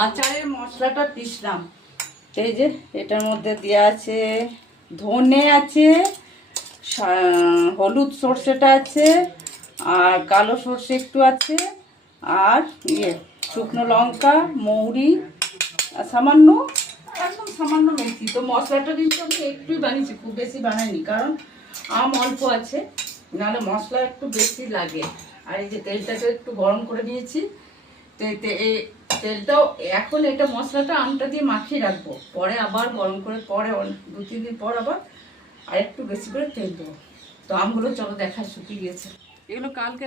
আচারের মশলাটা পিসলাম। এই যে এটার মধ্যে দেওয়া আছে ধনে আছে, হলুদ সর্ষেটা আছে, আর কালো সর্ষে একটু আছে, আর শুকনো লঙ্কা, মৌরি, আর সামান্য, একদম সামান্য মেথি। তো মশলাটা কিন্তু আমি একটুই বানিয়েছি, খুব বেশি বানাইনি, কারণ আম অল্প আছে, নাহলে মশলা একটু বেশি লাগে। আর এই যে তেলটাকে একটু গরম করে নিয়েছি, তো এই তেলটাও এখন এটা মশলাটা আমটা দিয়ে মাখিয়ে রাখবো, পরে আবার গরম করে পরে 2-3 দিন পর আবার আর একটু বেশি করে তেল দেবো। তো আমগুলো চলো দেখায় শুকিয়ে গিয়েছে। এগুলো কালকে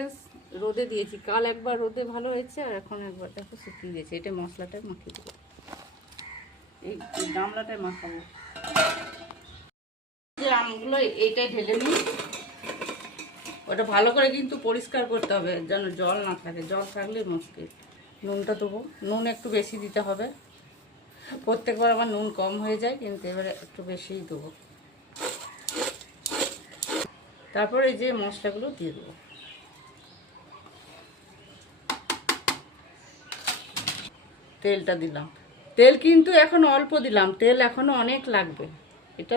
রোদে দিয়েছি, কাল একবার রোদে ভালো হয়েছে, আর এখন একবার দেখো শুকিয়ে গিয়েছে। এটা মশলাটা মাখিয়ে দেবো, এই গামলাটায় মাখাবো। যে আমগুলো এইটাই ঢেলে নিই, ওটা ভালো করে কিন্তু পরিষ্কার করতে হবে যেন জল না থাকে, জল থাকলে মুশকিল। নুনটা দেবো, নুন একটু বেশি দিতে হবে, প্রত্যেকবার আমার নুন কম হয়ে যায়, কিন্তু এবারে একটু বেশিই দেবো। তারপর এই যে মশলাগুলো দিয়ে দেবো। তেলটা দিলাম, তেল কিন্তু এখন অল্প দিলাম, তেল এখনও অনেক লাগবে। এটা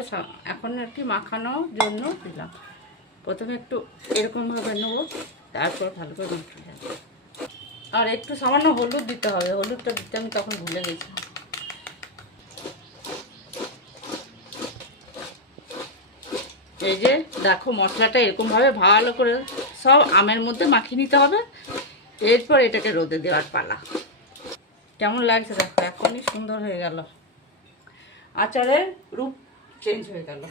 এখন আর কি মাখানোর জন্য দিলাম। প্রথমে একটু এরকমভাবে নেবো, তারপর ভালো করে মাখিয়ে যাবে। আর একটু সামান্য হলুদ দিতে হবে, হলুদটা দিতে আমি তখন ভুলে গেছি। এই যে দেখো মশলাটা এরকমভাবে ভালো করে সব আমের মধ্যে মাখিয়ে নিতে হবে, এরপর এটাকে রোদে দেওয়ার পালা। কেমন লাগছে দেখো, এখনই সুন্দর হয়ে গেল, আচারের রূপ চেঞ্জ হয়ে গেল।